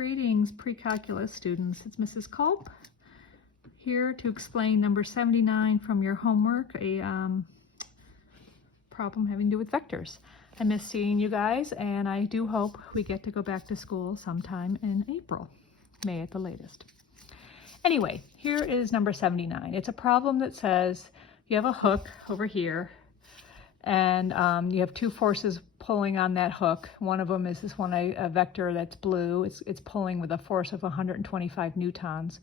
Greetings, Precalculus students. It's Mrs. Culp here to explain number 79 from your homework, a problem having to do with vectors. I miss seeing you guys, and I do hope we get to go back to school sometime in April, May at the latest. Anyway, here is number 79. It's a problem that says you have a hook over here, and you have two forces pulling on that hook. One of them is this one, a vector that's blue. It's pulling with a force of 125 newtons,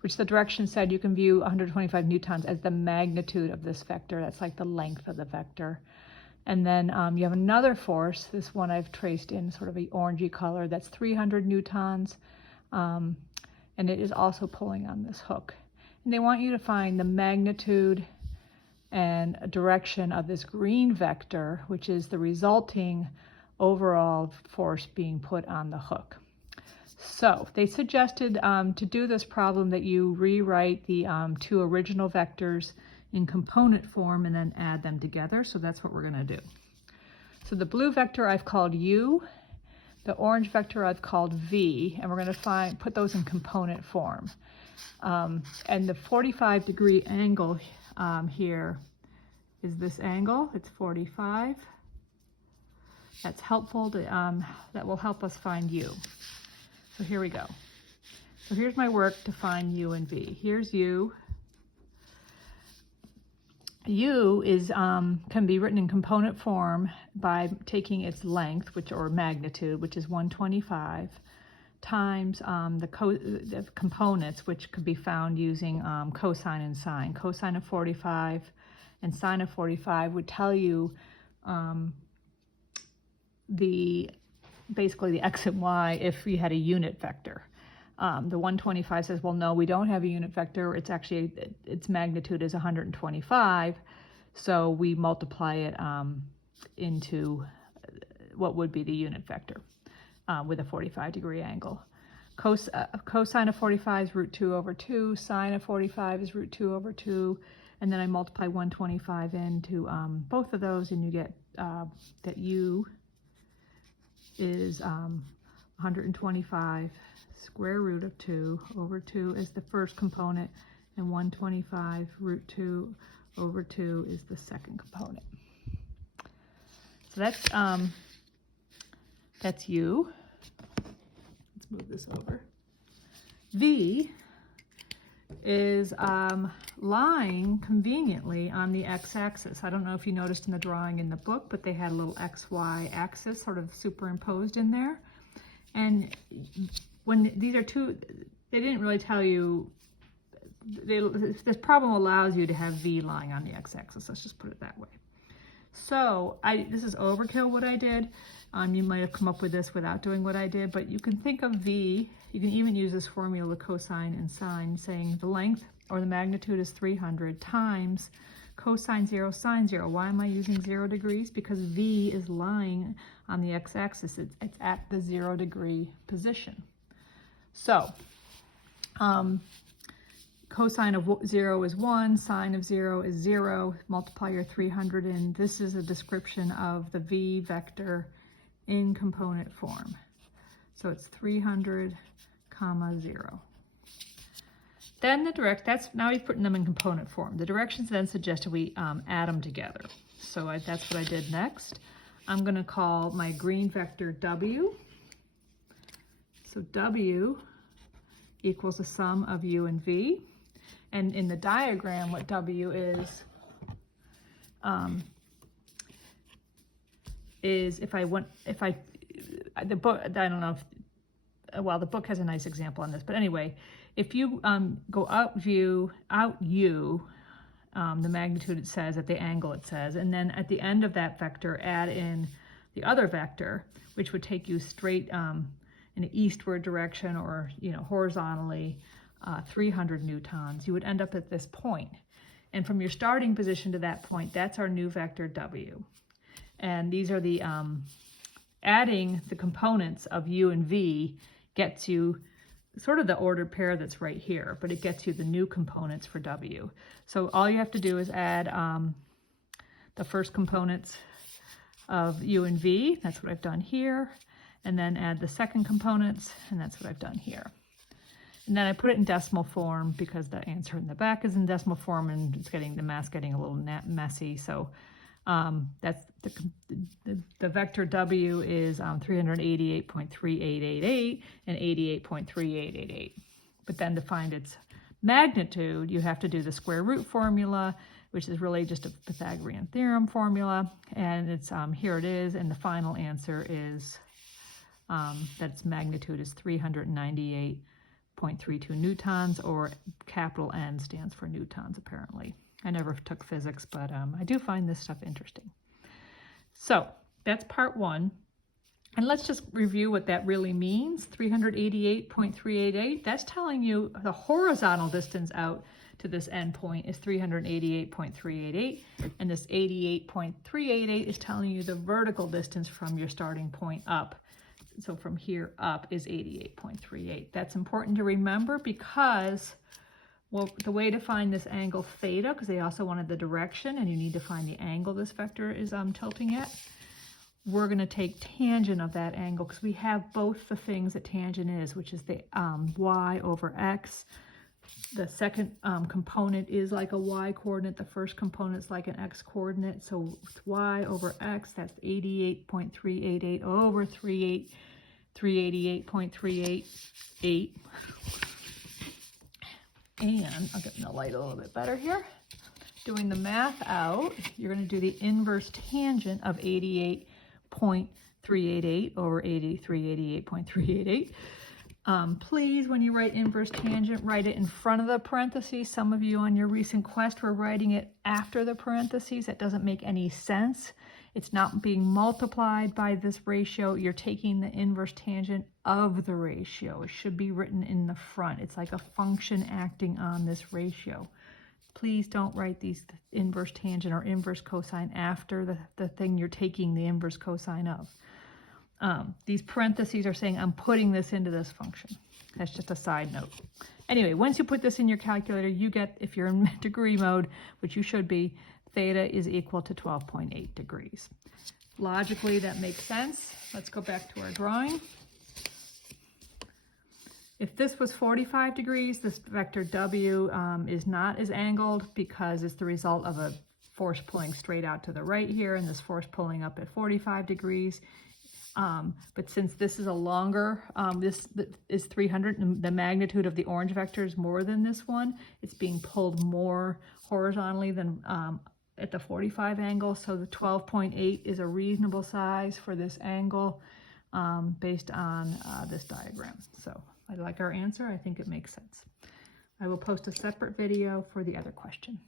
which the direction said you can view 125 newtons as the magnitude of this vector. That's like the length of the vector. And then you have another force, this one I've traced in sort of an orangey color, that's 300 newtons, and it is also pulling on this hook. And they want you to find the magnitude and direction of this green vector, which is the resulting overall force being put on the hook. So they suggested to do this problem that you rewrite the two original vectors in component form and then add them together. So that's what we're going to do. So the blue vector I've called U, the orange vector I've called V, and we're going to put those in component form. And the 45-degree angle here is this angle. It's 45. That's helpful to, that will help us find U. So here we go. So here's my work to find U and V. Here's U. U is can be written in component form by taking its length, or magnitude, which is 125, times the components, which could be found using cosine and sine. Cosine of 45 and sine of 45 would tell you basically the x and y if we had a unit vector. The 125 says, well, no, we don't have a unit vector. It's actually, its magnitude is 125. So we multiply it into what would be the unit vector with a 45-degree angle. Cosine of 45 is root 2 over 2. Sine of 45 is root 2 over 2. And then I multiply 125 into both of those, and you get that U is 125 square root of 2 over 2 is the first component, and 125 root 2 over 2 is the second component. So that's U. Let's move this over. V is lying conveniently on the x-axis. I don't know if you noticed in the drawing in the book, but they had a little xy axis sort of superimposed in there. And when these are two, they didn't really tell you, this problem allows you to have V lying on the x-axis. Let's just put it that way. So this is overkill what I did. You might have come up with this without doing what I did, but you can think of V, you can even use this formula, cosine and sine, saying the length or the magnitude is 300 times cosine 0, sine 0. Why am I using 0 degrees? Because V is lying on the x-axis. It's at the 0 degree position. So cosine of 0 is 1, sine of 0 is 0. Multiply your 300 in. This is a description of the V vector in component form. So it's 300, comma 0. Then now we've put them in component form. The directions then suggested we add them together. So that's what I did next. I'm going to call my green vector W. So W equals the sum of U and V. And in the diagram, what W is the book, I don't know if, well, the book has a nice example on this, but anyway, if you go out U, the magnitude it says at the angle it says, and then at the end of that vector add in the other vector, which would take you straight in an eastward direction, or horizontally 300 newtons, you would end up at this point. And from your starting position to that point, that's our new vector W. And these are the adding the components of U and V gets you sort of the ordered pair that's right here, but it gets you the new components for W. So all you have to do is add the first components of U and V. That's what I've done here. and then add the second components, and that's what I've done here. And then I put it in decimal form because the answer in the back is in decimal form, and it's getting the math's getting a little messy. So that's the vector W is 388.3888 and 88.3888. But then to find its magnitude, you have to do the square root formula, which is really just a Pythagorean theorem formula. And it's here it is, and the final answer is that its magnitude is 398.32 newtons, or capital N stands for newtons, apparently. I never took physics, but I do find this stuff interesting. So that's part one. And let's just review what that really means. 388.388, that's telling you the horizontal distance out to this endpoint is 388.388, and this 88.388 is telling you the vertical distance from your starting point up. So from here up is 88.38. That's important to remember because, well, the way to find this angle theta, because they also wanted the direction, and you need to find the angle this vector is tilting at, we're going to take tangent of that angle because we have both the things that tangent is, which is the y over x. The second component is like a y coordinate. The first component is like an x coordinate. So it's y over x, that's 88.388 over 388.388. And I'll get the light a little bit better here. Doing the math out, you're going to do the inverse tangent of 88.388 over 388.388. Please, when you write inverse tangent, write it in front of the parentheses. Some of you on your recent quest were writing it after the parentheses. That doesn't make any sense. It's not being multiplied by this ratio. You're taking the inverse tangent of the ratio. It should be written in the front. It's like a function acting on this ratio. Please don't write these inverse tangent or inverse cosine after the thing you're taking the inverse cosine of. These parentheses are saying I'm putting this into this function. That's just a side note. Anyway, once you put this in your calculator, you get, if you're in degree mode, which you should be, theta is equal to 12.8 degrees. Logically, that makes sense. Let's go back to our drawing. If this was 45 degrees, this vector W is not as angled because it's the result of a force pulling straight out to the right here and this force pulling up at 45 degrees. But since this is a longer, this is 300, and the magnitude of the orange vector is more than this one, it's being pulled more horizontally than at the 45 angle. So the 12.8 is a reasonable size for this angle based on this diagram. So I like our answer. I think it makes sense. I will post a separate video for the other question.